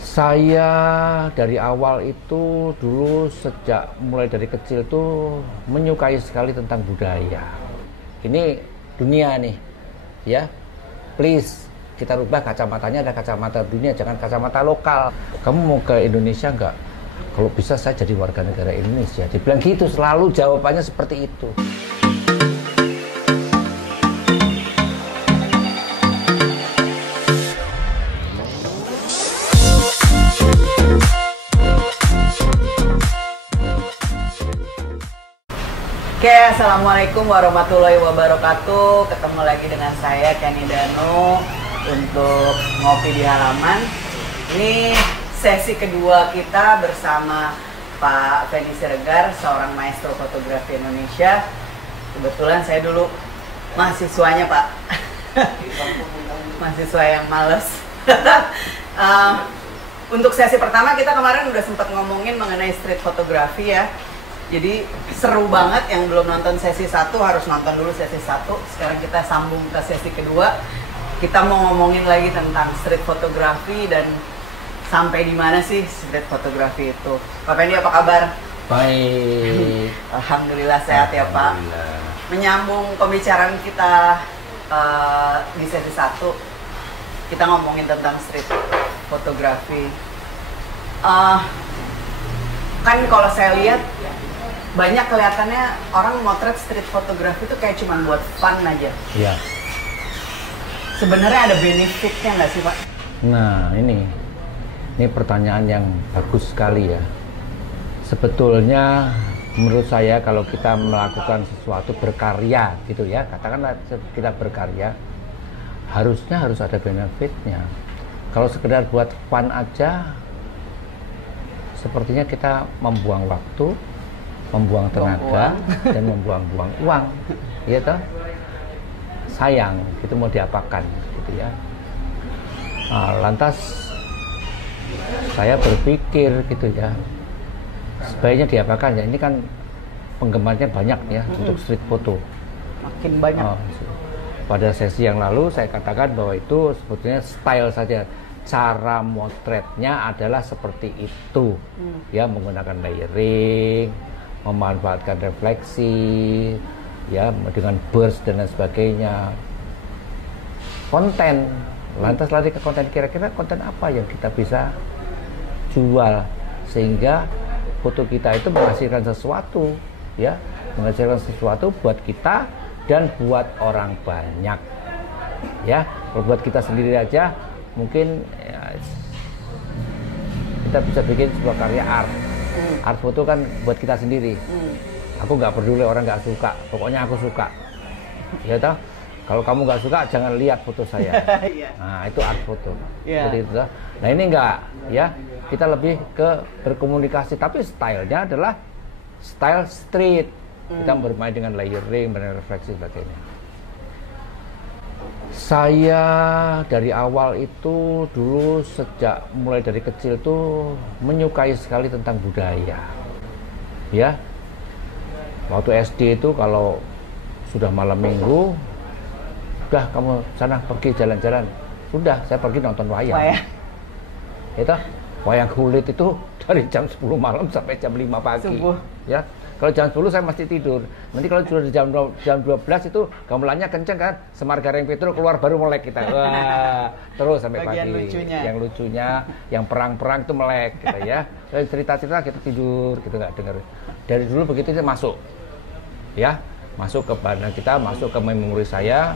Saya dari awal itu dulu sejak mulai dari kecil tuh menyukai sekali tentang budaya. Ini dunia nih, ya. Please kita rubah kacamatanya, ada kacamata dunia, jangan kacamata lokal. Kamu mau ke Indonesia nggak? Kalau bisa saya jadi warga negara Indonesia. Dibilang gitu, selalu jawabannya seperti itu. Oke, assalamualaikum warahmatullahi wabarakatuh. Ketemu lagi dengan saya Kenny Danu untuk ngopi di halaman. Ini sesi kedua kita bersama Pak Feni Siregar, seorang maestro fotografi Indonesia. Kebetulan saya dulu mahasiswanya, Pak. Mahasiswa yang males. Untuk sesi pertama kita kemarin udah sempat ngomongin mengenai street fotografi ya. Jadi seru banget, yang belum nonton sesi 1 harus nonton dulu sesi 1. Sekarang kita sambung ke sesi kedua. Kita mau ngomongin lagi tentang street fotografi dan sampai di mana sih street fotografi itu. Pak Fendi, apa kabar? Baik. Alhamdulillah sehat ya Pak. Menyambung pembicaraan kita di sesi 1, kita ngomongin tentang street fotografi. Kan kalau saya lihat banyak kelihatannya orang motret street fotografi itu kayak cuman buat fun aja. Iya. Sebenarnya ada benefitnya nggak sih Pak? Nah ini pertanyaan yang bagus sekali ya. Sebetulnya menurut saya kalau kita melakukan sesuatu berkarya gitu ya, katakanlah kita berkarya, harusnya harus ada benefitnya. Kalau sekedar buat fun aja, sepertinya kita membuang waktu, membuang tenaga, dan membuang-buang uang, ya toh? Sayang, itu mau diapakan, gitu ya. Lantas saya berpikir gitu ya, sebaiknya diapakan ya. Ini kan penggemarnya banyak ya untuk street foto. Makin banyak. Pada sesi yang lalu saya katakan bahwa itu sebetulnya style saja. Cara motretnya adalah seperti itu, ya, menggunakan layering, memanfaatkan refleksi, ya, dengan burst dan lain sebagainya. Konten, lantas lari ke konten, kira-kira konten apa yang kita bisa jual sehingga foto kita itu menghasilkan sesuatu, ya, menghasilkan sesuatu buat kita dan buat orang banyak, ya. Kalau buat kita sendiri aja mungkin ya, kita bisa bikin sebuah karya art. Art foto kan buat kita sendiri. Aku nggak peduli orang nggak suka, pokoknya aku suka. Ya toh, kalau kamu nggak suka jangan lihat foto saya. Nah itu art foto. Jadi itu toh. Nah ini enggak, ya, kita lebih ke berkomunikasi, tapi stylenya adalah style street. Kita bermain dengan layering, refleksi sebagainya. Saya dari awal itu dulu sejak mulai dari kecil tuh menyukai sekali tentang budaya. Ya. Waktu SD itu kalau sudah malam minggu, udah kamu sana pergi jalan-jalan. Sudah, saya pergi nonton wayang. Itu wayang kulit itu dari jam 10 malam sampai jam 5 pagi. Subuh. Ya. Kalau jam 10 saya masih tidur. Nanti kalau sudah di jam 12 itu gamelannya kenceng kan, Semar Gareng Petruk keluar baru melek kita. Wah, terus sampai pagi. Yang lucunya, yang perang-perang itu melek gitu ya. Dan cerita-cerita kita tidur, gitu nggak dengar. Dari dulu begitu itu masuk. Ya, masuk ke badan kita, masuk ke memori saya.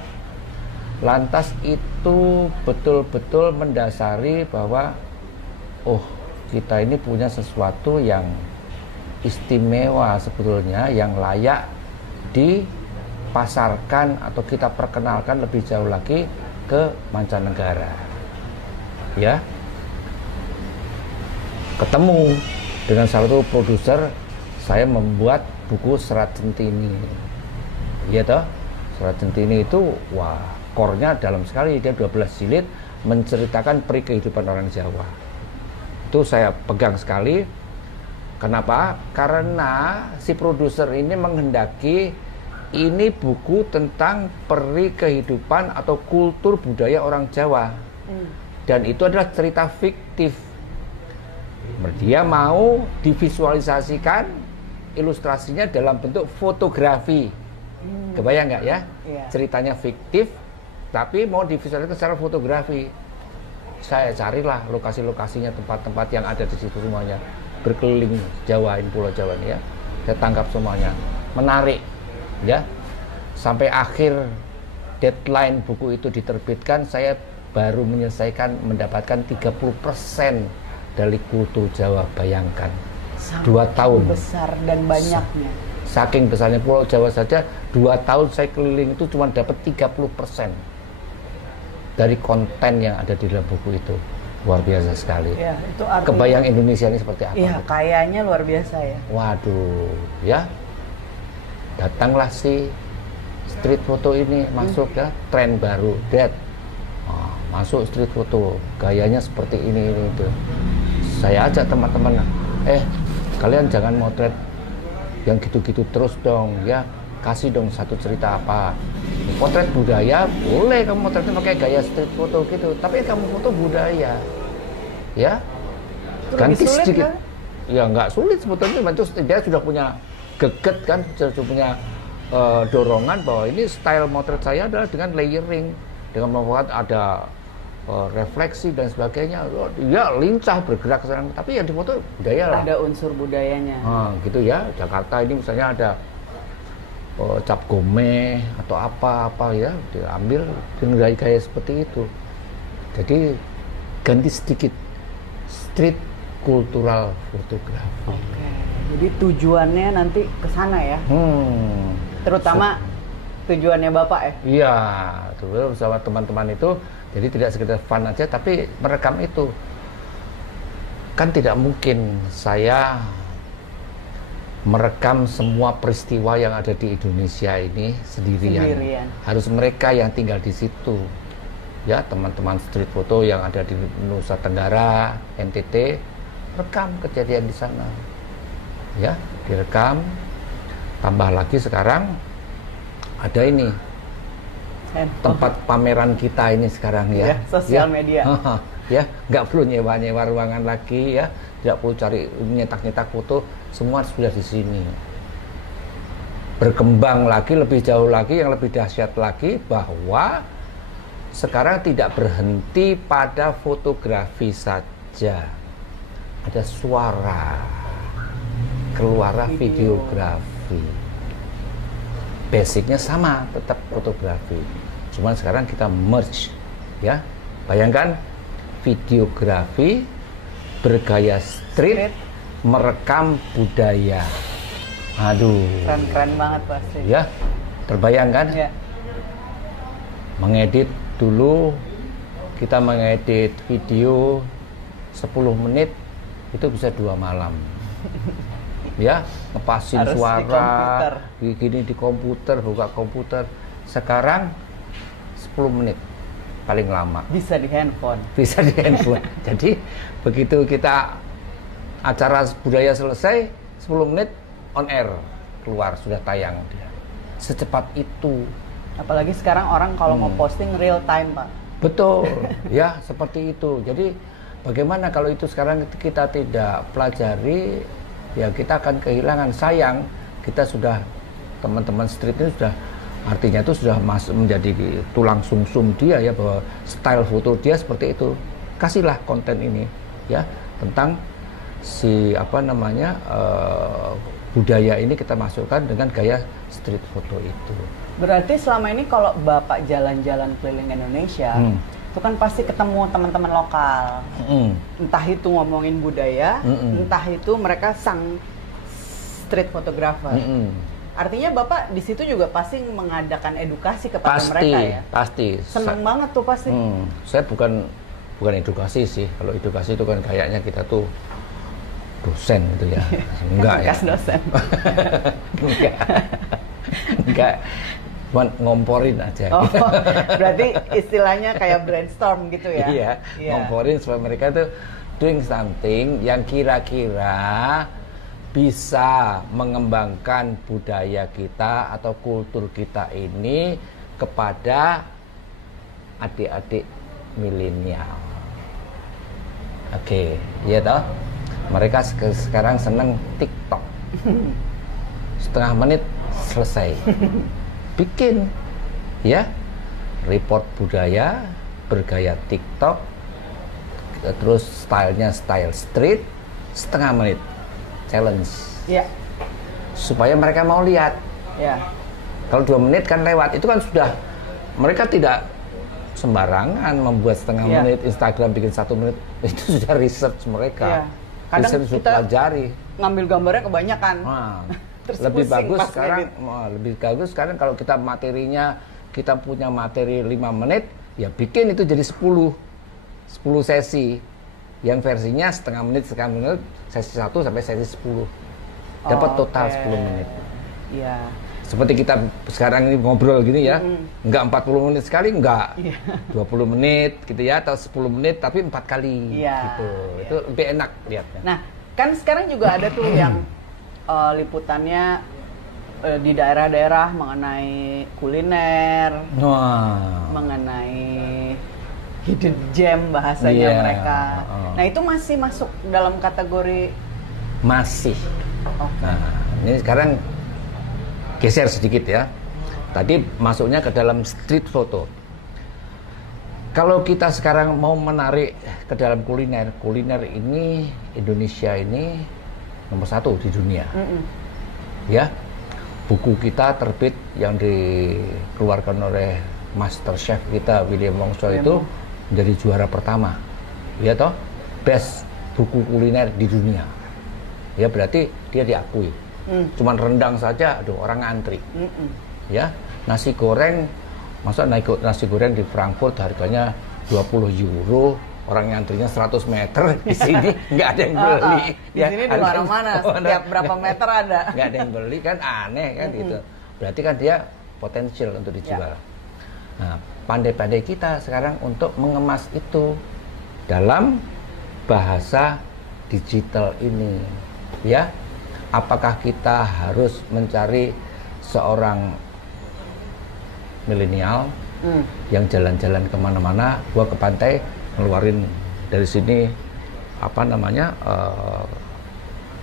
Lantas itu betul-betul mendasari bahwa oh, kita ini punya sesuatu yang istimewa sebetulnya, yang layak dipasarkan atau kita perkenalkan lebih jauh lagi ke mancanegara. Ya, ketemu dengan salah satu produser, saya membuat buku Serat Centini. Ya toh, Serat Centini itu wah, core-nya dalam sekali, dia 12 jilid menceritakan peri kehidupan orang Jawa. Itu saya pegang sekali. Kenapa? Karena si produser ini menghendaki ini buku tentang peri kehidupan atau kultur budaya orang Jawa. Dan itu adalah cerita fiktif. Dia mau divisualisasikan ilustrasinya dalam bentuk fotografi. Kebayang nggak ya? Iya. Ceritanya fiktif, tapi mau divisualisasikan secara fotografi. Saya carilah lokasi-lokasinya, tempat-tempat yang ada di situ semuanya. Berkeliling Jawa, Pulau Jawa ini ya. Saya tangkap semuanya. Menarik, ya. Sampai akhir deadline buku itu diterbitkan, saya baru menyelesaikan mendapatkan 30% dari kultur Jawa. Bayangkan, 2 tahun besar dan banyaknya. Saking besarnya Pulau Jawa saja, 2 tahun saya keliling itu cuma dapat 30% dari konten yang ada di dalam buku itu. Luar biasa sekali. Ya, itu artinya, kebayang Indonesia ini seperti apa? Iya, kayaknya luar biasa ya. Waduh, ya. Datanglah si street foto ini masuk ya, tren baru, masuk street foto, gayanya seperti ini itu. Saya ajak teman-teman, kalian jangan motret yang gitu-gitu terus dong, ya. Kasih dong satu cerita apa. Potret budaya boleh kamu motretnya pakai gaya street foto gitu, tapi kamu foto budaya, ya. Ganti sedikit. Kan? Ya nggak sulit sebetulnya, itu dia sudah punya geget kan, sudah punya dorongan bahwa ini style motret saya adalah dengan layering, dengan membuat ada refleksi dan sebagainya. Dia lincah bergerak ke sana, tapi yang difoto budaya lah. Ada unsur budayanya. Gitu ya. Jakarta ini misalnya ada cap gome atau apa-apa ya, diambil dengan gaya-gaya seperti itu. Jadi ganti sedikit, street cultural fotografi. Oke. Jadi tujuannya nanti ke sana ya. Terutama tujuannya Bapak ya. Iya, terus bersama teman-teman itu, jadi tidak sekedar fun aja, tapi merekam itu. Kan tidak mungkin saya merekam semua peristiwa yang ada di Indonesia ini sendirian. Harus mereka yang tinggal di situ. Ya, teman-teman street foto yang ada di Nusa Tenggara, NTT, rekam kejadian di sana. Ya, direkam. Tambah lagi sekarang ada ini tempat pameran kita ini sekarang ya, sosial media. Ya, nggak perlu nyewa ruangan lagi ya, tidak perlu cari nyetak foto, semua sudah di sini. Berkembang lagi, lebih jauh lagi, yang lebih dahsyat lagi bahwa sekarang tidak berhenti pada fotografi saja, ada suara, keluar videografi. Basicnya sama, tetap fotografi. Cuman sekarang kita merge, ya. Bayangkan videografi bergaya street merekam budaya. Aduh. Keren banget pasti. Ya, terbayangkan? Ya. Mengedit dulu, kita mengedit video 10 menit itu bisa 2 malam. Ya, ngepasin harus suara gini di komputer, buka komputer. Sekarang 10 menit paling lama. Bisa di handphone. Jadi begitu kita acara budaya selesai, 10 menit on air, keluar, sudah tayang dia. Secepat itu. Apalagi sekarang orang kalau mau posting real time, Pak. Betul. Ya, seperti itu. Jadi bagaimana kalau itu sekarang kita tidak pelajari, ya kita akan kehilangan. Sayang, kita sudah, teman-teman street ini sudah, artinya itu sudah masuk menjadi tulang sumsum dia ya, bahwa style foto dia seperti itu. Kasihlah konten ini ya tentang si budaya ini kita masukkan dengan gaya street foto itu. Berarti selama ini kalau Bapak jalan-jalan keliling Indonesia, itu kan pasti ketemu teman-teman lokal. Entah itu ngomongin budaya, entah itu mereka sang street photographer. Artinya Bapak di situ juga pasti mengadakan edukasi kepada mereka ya? Pasti. Senang banget tuh pasti. Saya bukan edukasi sih. Kalau edukasi itu kan kayaknya kita tuh dosen gitu ya. Enggak ya. Dosen. Enggak. Cuman ngomporin aja. Oh, berarti istilahnya kayak brainstorm gitu ya? Iya, ngomporin supaya mereka tuh doing something yang kira-kira bisa mengembangkan budaya kita atau kultur kita ini kepada adik-adik milenial. Oke, ya toh? Mereka sekarang seneng TikTok. Setengah menit selesai. Bikin ya report budaya bergaya TikTok, terus stylenya style street, setengah menit challenge. Ya. Supaya mereka mau lihat. Ya. Kalau 2 menit kan lewat, itu kan sudah mereka tidak sembarangan membuat setengah menit. Instagram bikin 1 menit, itu sudah research mereka. Kadang research kita pelajari. Ngambil gambarnya kebanyakan. Nah, Terus lebih pusing bagus pas sekarang, ngedit. lebih bagus sekarang kalau kita materinya, kita punya materi 5 menit, ya bikin itu jadi 10 sesi. Yang versinya setengah menit, sesi 1 sampai sesi 10. Dapat total 10 menit. Iya. Seperti kita sekarang ini ngobrol gini ya, nggak 40 menit sekali, nggak 20 menit gitu ya, atau 10 menit tapi 4 kali gitu. Itu lebih enak lihatnya. Nah, kan sekarang juga ada tuh yang liputannya di daerah-daerah mengenai kuliner, mengenai hidden gem bahasanya mereka. Nah, itu masih masuk dalam kategori masih. Okay. Nah, ini sekarang geser sedikit ya. Tadi masuknya ke dalam street photo. Kalau kita sekarang mau menarik ke dalam kuliner ini Indonesia ini nomor 1 di dunia. Ya, buku kita terbit yang dikeluarkan oleh Master Chef kita William Wongso itu menjadi juara pertama. Ya toh, best buku kuliner di dunia. Ya berarti dia diakui. Cuman rendang saja, aduh orang ngantri. Ya, nasi goreng, masa nasi goreng di Frankfurt harganya 20 euro, orang ngantrinya 100 meter, di sini nggak ada yang beli. Di sini di mana-mana, setiap berapa meter ada. Nggak ada yang beli kan, aneh kan gitu. Berarti kan dia potensial untuk dijual. Nah, pandai-pandai kita sekarang untuk mengemas itu dalam bahasa digital ini, ya. Apakah kita harus mencari seorang milenial yang jalan-jalan kemana-mana, gua ke pantai ngeluarin dari sini apa namanya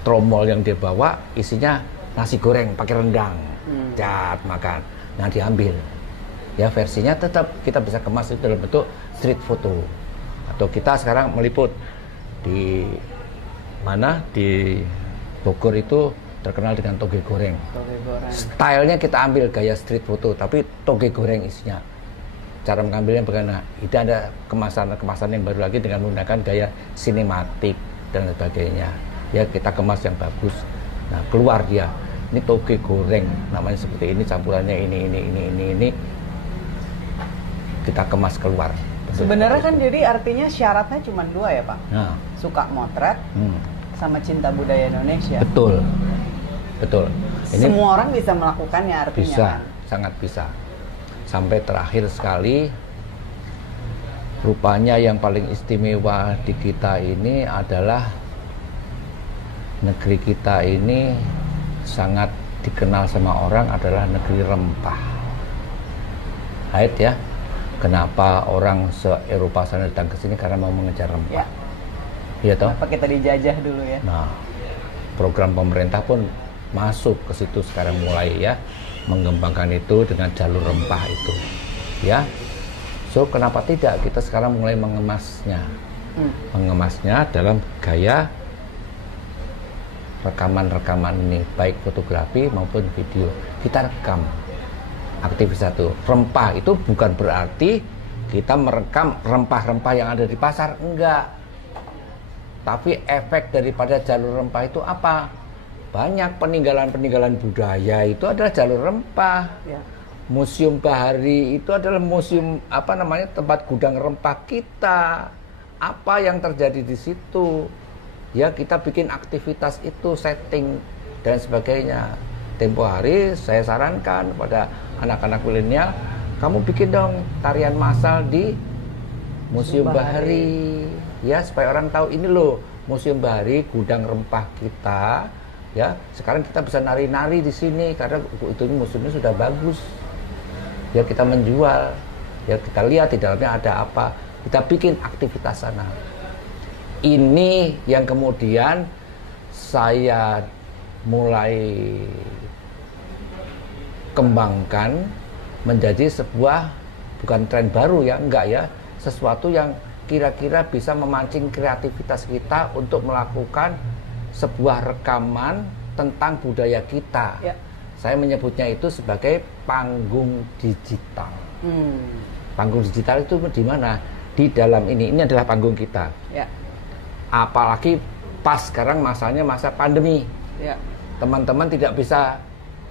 tromol yang dia bawa isinya nasi goreng pakai rendang, cat makan, nah diambil, ya versinya tetap kita bisa kemas itu dalam bentuk street photo, atau kita sekarang meliput di mana di Bogor itu terkenal dengan toge goreng. Stylenya kita ambil gaya street photo, tapi toge goreng isinya. Cara mengambilnya bagaimana? Itu ada kemasan yang baru lagi dengan menggunakan gaya sinematik dan sebagainya. Ya kita kemas yang bagus. Nah keluar dia. Ini toge goreng, namanya seperti ini, campurannya ini. Kita kemas keluar. Sebenarnya kan jadi artinya syaratnya cuma 2 ya Pak? Nah. Suka motret. Sama cinta budaya Indonesia. Betul. Ini semua orang bisa melakukannya artinya. Bisa, kan? sangat bisa. Sampai terakhir sekali, rupanya yang paling istimewa di kita ini adalah negeri kita ini sangat dikenal sama orang adalah negeri rempah. Haid ya. Kenapa orang se-Eropa sana datang ke sini karena mau mengejar rempah. Iya toh? Kenapa kita dijajah dulu ya? Nah, program pemerintah pun masuk ke situ sekarang mulai ya, mengembangkan itu dengan jalur rempah itu, ya. So kenapa tidak kita sekarang mulai mengemasnya, mengemasnya dalam gaya rekaman ini, baik fotografi maupun video. Kita rekam aktivitas itu. Rempah itu bukan berarti kita merekam rempah-rempah yang ada di pasar, enggak. Tapi efek daripada jalur rempah itu apa? Banyak peninggalan-peninggalan budaya itu adalah jalur rempah. Ya. Museum Bahari itu adalah museum tempat gudang rempah kita. Apa yang terjadi di situ? Ya kita bikin aktivitas itu, setting dan sebagainya. Tempo hari saya sarankan pada anak-anak milenial, kamu bikin dong tarian massal di Museum Bahari. Ya supaya orang tahu ini loh Museum Bahari, gudang rempah kita. Ya sekarang kita bisa nari-nari di sini karena itu museumnya sudah bagus. Ya kita menjual, ya kita lihat di dalamnya ada apa. Kita bikin aktivitas sana. ini yang kemudian saya mulai kembangkan menjadi sebuah bukan tren baru ya, enggak ya, sesuatu yang kira-kira bisa memancing kreativitas kita untuk melakukan sebuah rekaman tentang budaya kita. Ya. Saya menyebutnya itu sebagai panggung digital. Panggung digital itu di mana? Di dalam ini adalah panggung kita. Ya. Apalagi pas sekarang masanya masa pandemi. Ya. Teman-teman tidak bisa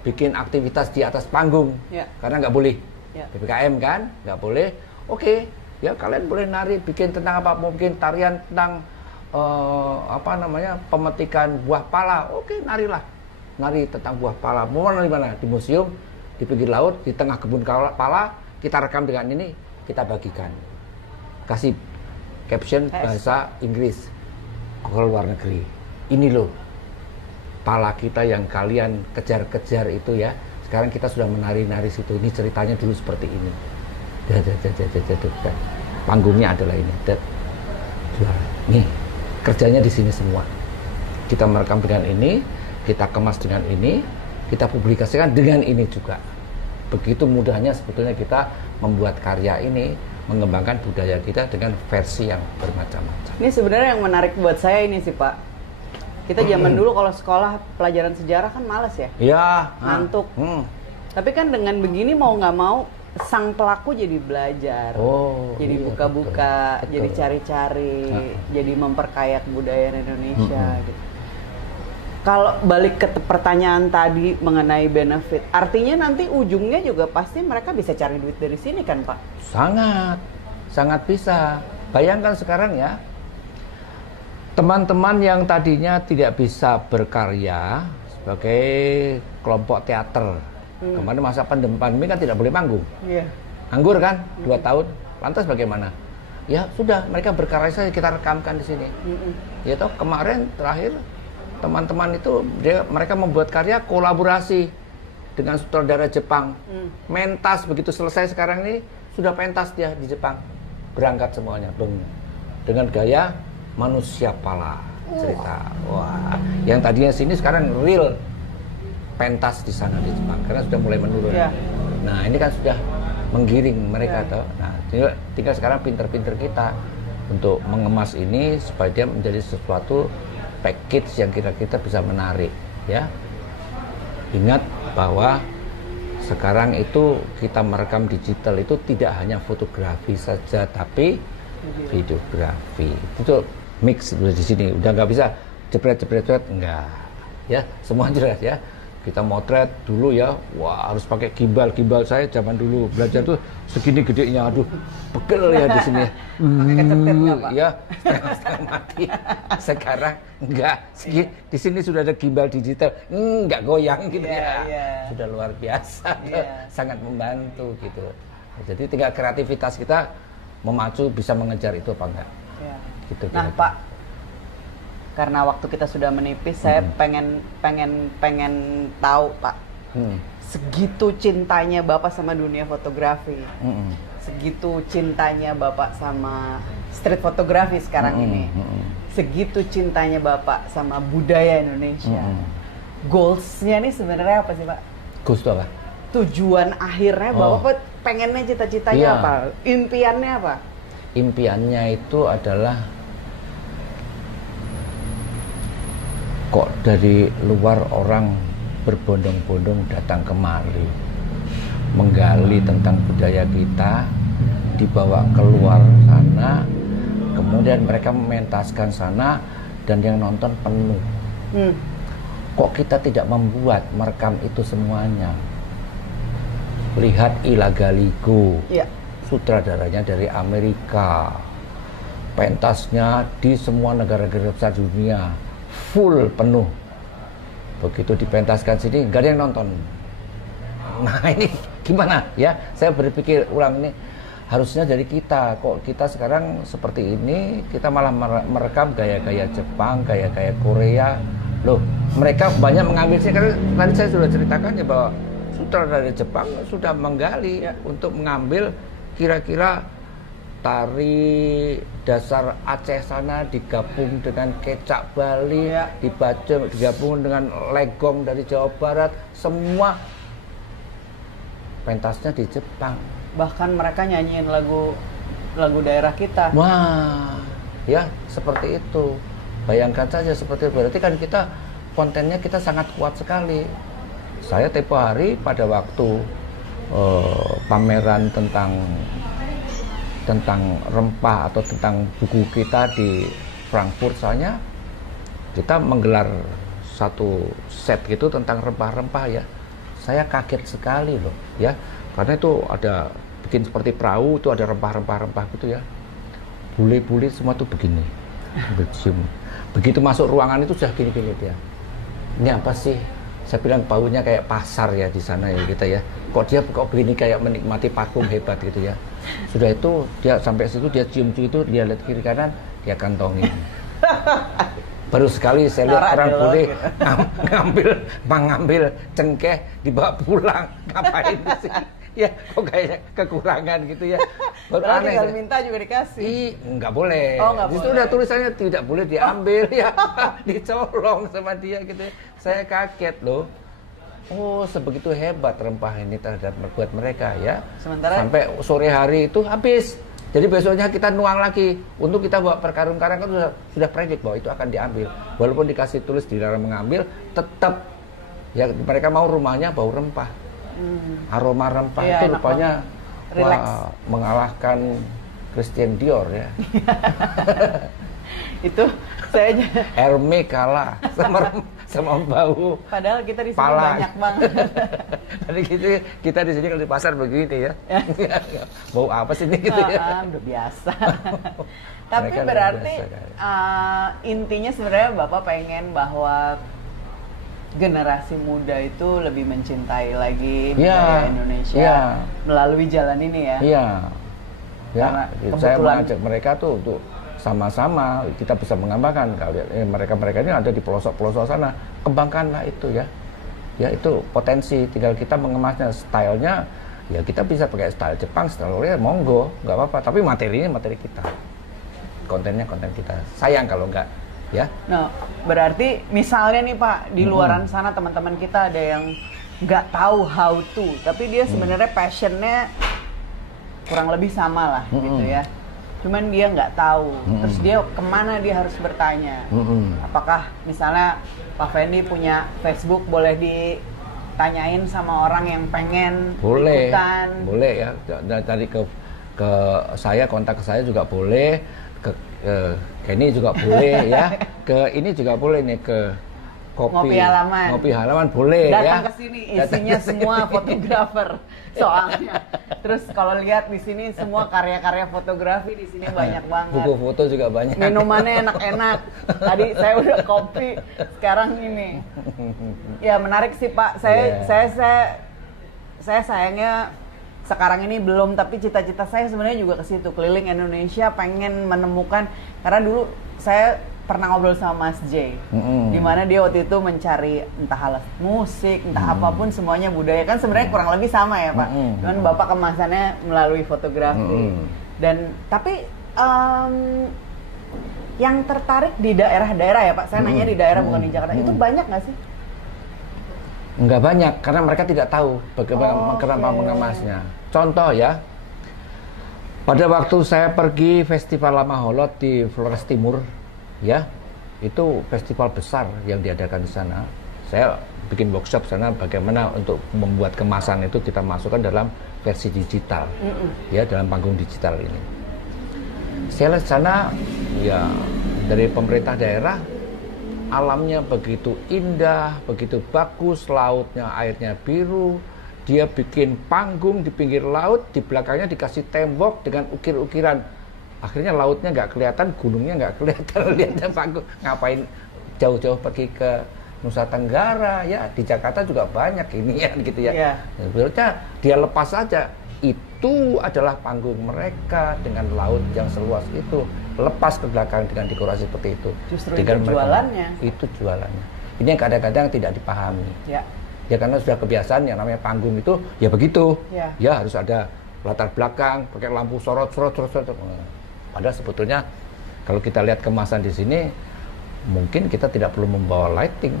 bikin aktivitas di atas panggung, ya. Karena nggak boleh, ya. PPKM kan, nggak boleh. Oke, ya kalian boleh nari, bikin tentang apa, mungkin tarian tentang pemetikan buah pala. Oke, narilah, nari tentang buah pala. Mau nari mana? Di museum, di pinggir laut, di tengah kebun pala. Kita rekam dengan ini, kita bagikan, kasih caption bahasa Inggris ke luar negeri. Ini loh pala kita yang kalian kejar-kejar itu ya. Sekarang kita sudah menari-nari situ. Ini ceritanya dulu seperti ini. Panggungnya adalah ini. Nih, kerjanya di sini semua. Kita merekam dengan ini, kita kemas dengan ini, kita publikasikan dengan ini juga. Begitu mudahnya sebetulnya kita membuat karya ini, mengembangkan budaya kita dengan versi yang bermacam-macam. Ini sebenarnya yang menarik buat saya ini sih, Pak. Kita zaman dulu kalau sekolah pelajaran sejarah kan males ya? Iya. Ngantuk. Tapi kan dengan begini mau nggak mau sang pelaku jadi belajar, jadi buka-buka, jadi cari-cari, jadi memperkaya kebudayaan Indonesia. Gitu. Kalau balik ke pertanyaan tadi mengenai benefit, artinya nanti ujungnya juga pasti mereka bisa cari duit dari sini kan, Pak? Sangat bisa. Bayangkan sekarang ya. Teman-teman yang tadinya tidak bisa berkarya sebagai kelompok teater, kemarin masa pandemi kan tidak boleh manggung, nganggur kan 2 tahun, lantas bagaimana? Ya sudah, mereka berkarya saja, kita rekamkan di sini. Ya toh, kemarin terakhir teman-teman itu mereka membuat karya kolaborasi dengan sutradara Jepang, mentas, begitu selesai sekarang ini sudah pentas dia di Jepang, berangkat semuanya, dengan gaya manusia pala cerita. Wah, yang tadinya sini sekarang real pentas di sana di Jepang karena sudah mulai menurun. Nah, ini kan sudah menggiring mereka toh. Nah, tinggal sekarang pinter-pinter kita untuk mengemas ini supaya dia menjadi sesuatu package yang kita bisa menarik ya. Ingat bahwa sekarang itu kita merekam digital itu tidak hanya fotografi saja tapi videografi. Itu mix udah di sini, udah nggak bisa jepret enggak ya, semua jelas ya. Kita motret dulu ya, wah harus pakai gimbal saya zaman dulu belajar tuh segini gedenya, aduh pegel ya di sini ya, setengah mati. Sekarang enggak, di sini sudah ada gimbal digital, enggak goyang gitu ya. Sudah luar biasa, sangat membantu gitu. Jadi tinggal kreativitas kita memacu bisa mengejar itu apa enggak. Gitu, nah Pak, karena waktu kita sudah menipis, saya pengen tahu Pak, segitu cintanya Bapak sama dunia fotografi, segitu cintanya Bapak sama street fotografi sekarang ini, segitu cintanya Bapak sama budaya Indonesia, goalsnya nih sebenarnya apa sih Pak? Goals itu apa? Tujuan akhirnya Bapak pengennya, cita-citanya apa? Impiannya apa? Impiannya itu adalah kok dari luar orang berbondong-bondong datang kemari menggali tentang budaya kita, dibawa keluar sana, kemudian mereka mementaskan sana dan yang nonton penuh. Kok kita tidak membuat merekam itu semuanya? Lihat Ila Galigo, sutradaranya dari Amerika, pentasnya di semua negara-negara besar dunia, full penuh. Begitu dipentaskan sini nggak ada yang nonton. Nah ini gimana ya? Saya berpikir ulang, ini harusnya dari kita. Kok kita sekarang seperti ini, kita malah merekam gaya-gaya Jepang, gaya-gaya Korea. Loh, mereka banyak mengambil sih, karena tadi saya sudah ceritakan ya bahwa sutradara Jepang sudah menggali untuk mengambil kira-kira tari dasar Aceh sana digabung dengan kecak Bali, digabung dengan legong dari Jawa Barat, semua pentasnya di Jepang. Bahkan mereka nyanyiin lagu daerah kita. Wah, ya seperti itu. Bayangkan saja seperti itu. Berarti kan kita kontennya kita sangat kuat sekali. Saya tempo hari pada waktu pameran tentang rempah atau tentang buku kita di Frankfurt, soalnya kita menggelar satu set gitu tentang rempah-rempah ya. Saya kaget sekali loh ya, karena itu ada bikin seperti perahu, itu ada rempah-rempah gitu ya. Bule-bule semua tuh begini, bercium. Begitu masuk ruangan itu sudah gini-gini dia. Ini apa sih? Saya bilang baunya kayak pasar ya di sana ya kita ya. Kok begini kayak menikmati parfum hebat gitu ya. Sudah itu dia sampai situ dia cium itu, dia lihat kiri kanan, dia kantongin. Baru sekali saya lihat orang boleh mengambil cengkeh dibawa pulang, ngapain sih? Ya kok kayaknya kekurangan gitu ya. Baru tinggal minta juga dikasih. Nggak boleh. Oh, nggak Itu boleh. udah tulisannya tidak boleh diambil ya, dicolong sama dia gitu. Saya kaget loh. Oh, sebegitu hebat rempah ini terhadap buat mereka ya. Sementara sampai sore hari itu habis. Jadi besoknya kita nuang lagi. Untuk kita bawa per karung-karung kan sudah predik bahwa itu akan diambil. Walaupun dikasih tulis dilarang mengambil, tetap ya mereka mau rumahnya bau rempah. Aroma rempah itu rupanya mengalahkan Christian Dior ya. Itu saya Hermes kalah sama bau. Padahal kita di sini pala. banyak banget. Jadi kita di sini kalau di pasar begini ya. Bau apa sih ini gitu ya? Udah biasa. Tapi berarti intinya sebenarnya Bapak pengen bahwa generasi muda itu lebih mencintai lagi budaya Indonesia melalui jalan ini ya. Iya. Ya, saya kebetulan mengajak mereka tuh untuk sama-sama kita bisa mengembangkan mereka ini ada di pelosok-pelosok sana, kembangkanlah itu ya. Ya itu potensi, tinggal kita mengemasnya, stylenya ya kita bisa pakai style Jepang, style Korea, monggo, nggak apa-apa. Tapi materinya materi kita, kontennya konten kita. Sayang kalau nggak, ya. Nah, berarti misalnya nih Pak, di luaran sana teman-teman kita ada yang nggak tahu how to, tapi dia sebenarnya passionnya kurang lebih sama lah gitu ya. Cuman dia nggak tahu, terus dia kemana dia harus bertanya. Apakah misalnya Pak Fendi punya Facebook, boleh ditanyain sama orang yang pengen ikutan? Boleh ya. Dari ke saya, kontak ke saya juga boleh, ke Kenny juga boleh ya, ke ini juga boleh nih, ke Ngopi Halaman boleh. Datang ya. ke sini isinya semua fotografer soalnya. Terus kalau lihat di sini semua karya-karya fotografi di sini banyak banget. Buku foto juga banyak. Minumannya enak-enak. Tadi saya udah kopi, sekarang ini. Ya menarik sih Pak. Saya sayangnya sekarang ini belum, tapi cita-cita saya sebenarnya juga ke situ, keliling Indonesia, pengen menemukan, karena dulu saya pernah ngobrol sama Mas J, dimana dia waktu itu mencari entah alat musik, entah apapun, semuanya budaya, kan sebenarnya kurang lebih sama ya Pak, cuman Bapak kemasannya melalui fotografi. Dan tapi yang tertarik di daerah-daerah ya Pak, saya nanya di daerah bukan di Jakarta, itu banyak nggak sih? Nggak banyak, karena mereka tidak tahu bagaimana kenapa mengemasnya. Contoh ya, pada waktu saya pergi Festival Lama Holot di Flores Timur, ya, itu festival besar yang diadakan di sana. Saya bikin workshop sana bagaimana untuk membuat kemasan itu kita masukkan dalam versi digital, ya, dalam panggung digital ini. Saya lihat sana, ya, dari pemerintah daerah, alamnya begitu indah, begitu bagus, lautnya airnya biru. Dia bikin panggung di pinggir laut, di belakangnya dikasih tembok dengan ukir-ukiran. Akhirnya lautnya nggak kelihatan, gunungnya nggak kelihatan, lihatnya panggung. Ngapain jauh-jauh pergi ke Nusa Tenggara, ya, di Jakarta juga banyak ini ya, gitu ya. Sebenarnya dia lepas saja. Itu adalah panggung mereka dengan laut yang seluas itu, lepas ke belakang dengan dekorasi seperti itu. Justru dengan itu jualannya. Itu jualannya. Ini yang kadang-kadang tidak dipahami. Ya, karena sudah kebiasaan yang namanya panggung itu ya begitu. Ya harus ada latar belakang, pakai lampu sorot. Padahal sebetulnya kalau kita lihat kemasan di sini, mungkin kita tidak perlu membawa lighting.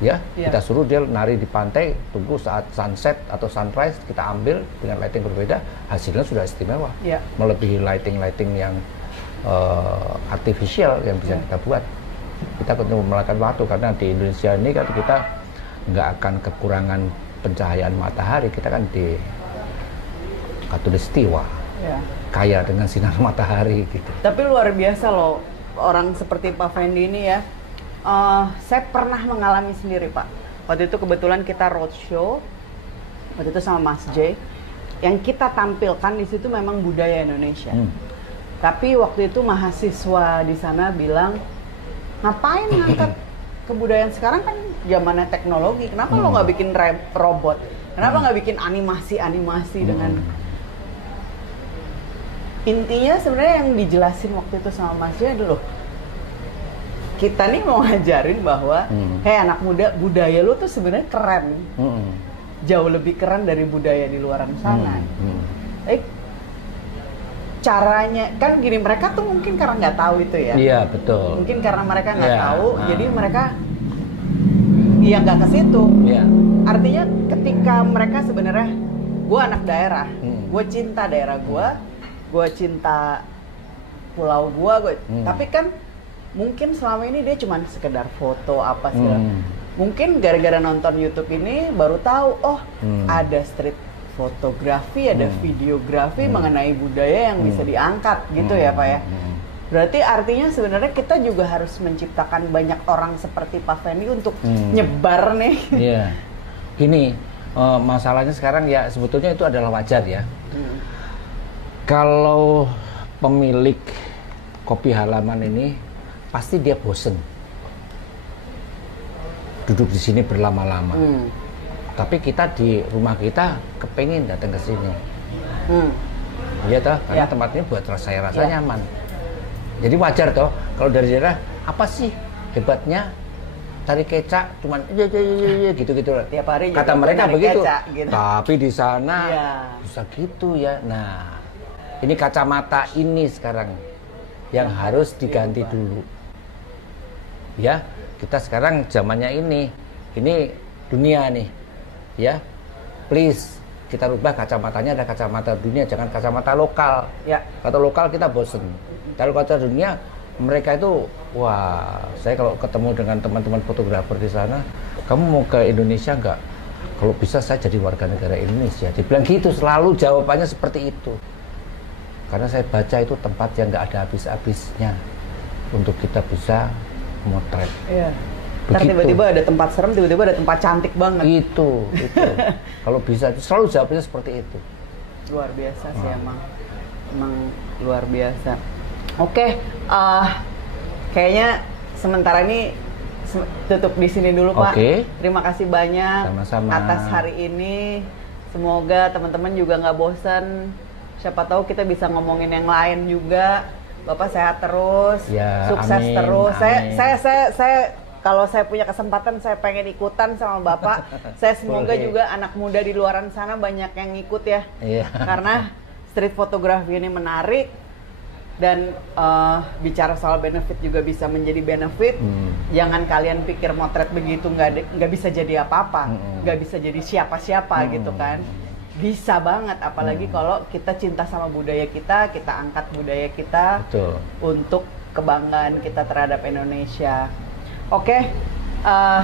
Ya, kita suruh dia nari di pantai, tunggu saat sunset atau sunrise, kita ambil dengan lighting berbeda, hasilnya sudah istimewa. Melebihi lighting yang artificial yang bisa kita buat. Kita perlu melakukan waktu, karena di Indonesia ini kan kita nggak akan kekurangan pencahayaan matahari. Kita kan di khatulistiwa, kaya dengan sinar matahari gitu. Tapi luar biasa loh, orang seperti Pak Fendi ini ya. Saya pernah mengalami sendiri, Pak. Waktu itu kebetulan kita roadshow, waktu itu sama Mas J. Yang kita tampilkan di situ memang budaya Indonesia. Tapi waktu itu mahasiswa di sana bilang, ngapain ngangkat kebudayaan sekarang, kan zamannya teknologi, kenapa lo nggak bikin robot, kenapa nggak bikin animasi dengan intinya sebenarnya yang dijelasin waktu itu sama Mas J dulu, kita nih mau ngajarin bahwa hei anak muda, budaya lu tuh sebenarnya keren, jauh lebih keren dari budaya di luaran sana. Caranya kan gini, mereka tuh mungkin karena nggak tahu itu ya. Iya, betul. Mungkin karena mereka nggak tahu, jadi mereka ya nggak ke situ. Artinya ketika mereka sebenarnya, gue anak daerah, gue cinta daerah gue cinta pulau gue, tapi kan mungkin selama ini dia cuma sekedar foto apa sih. Mungkin gara-gara nonton YouTube ini baru tahu, oh ada street fotografi, ada videografi mengenai budaya yang bisa diangkat gitu ya Pak ya. Berarti artinya sebenarnya kita juga harus menciptakan banyak orang seperti Pak Fendi untuk nyebar nih. Ini masalahnya sekarang ya, sebetulnya itu adalah wajar ya. Kalau pemilik kopi halaman ini pasti dia bosen duduk di sini berlama-lama. Tapi kita di rumah kita kepengen datang ke sini. Iya toh, karena tempatnya buat saya rasa nyaman. Jadi wajar toh kalau dari daerah, apa sih hebatnya cari kecak cuman gitu-gitu. Tiap hari kata mereka begitu. Kecak, gitu. Tapi di sana bisa gitu ya. Nah, ini kacamata ini sekarang yang harus diganti dulu. Ya, kita sekarang zamannya ini dunia nih. Ya, please kita rubah kacamatanya, ada kacamata dunia, jangan kacamata lokal. Kata lokal kita bosen. Kalau kata dunia, mereka itu, wah, saya kalau ketemu dengan teman-teman fotografer di sana, kamu mau ke Indonesia nggak? Kalau bisa saya jadi warga negara Indonesia. Dibilang gitu, selalu jawabannya seperti itu. Karena saya baca itu tempat yang nggak ada habis-habisnya untuk kita bisa motret. Ntar tiba-tiba ada tempat serem, tiba-tiba ada tempat cantik banget. Itu. Kalau bisa, selalu jawabnya seperti itu. Luar biasa sih emang luar biasa. Oke, kayaknya sementara ini tutup di sini dulu Pak. Terima kasih banyak atas hari ini. Semoga teman-teman juga nggak bosan. Siapa tahu kita bisa ngomongin yang lain juga. Bapak sehat terus, sukses terus. Saya kalau saya punya kesempatan, saya pengen ikutan sama Bapak. Saya semoga juga anak muda di luaran sana banyak yang ikut ya. Karena street fotografi ini menarik. Dan bicara soal benefit juga bisa menjadi benefit. Jangan kalian pikir motret begitu nggak bisa jadi apa-apa. Nggak bisa jadi siapa-siapa gitu kan. Bisa banget, apalagi kalau kita cinta sama budaya kita angkat budaya kita untuk kebanggaan kita terhadap Indonesia. Oke,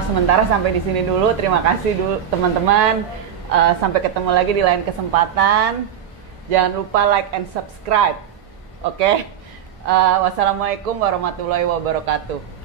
sementara sampai di sini dulu. Terima kasih dulu teman-teman. Sampai ketemu lagi di lain kesempatan. Jangan lupa like and subscribe. Oke. Wassalamualaikum warahmatullahi wabarakatuh.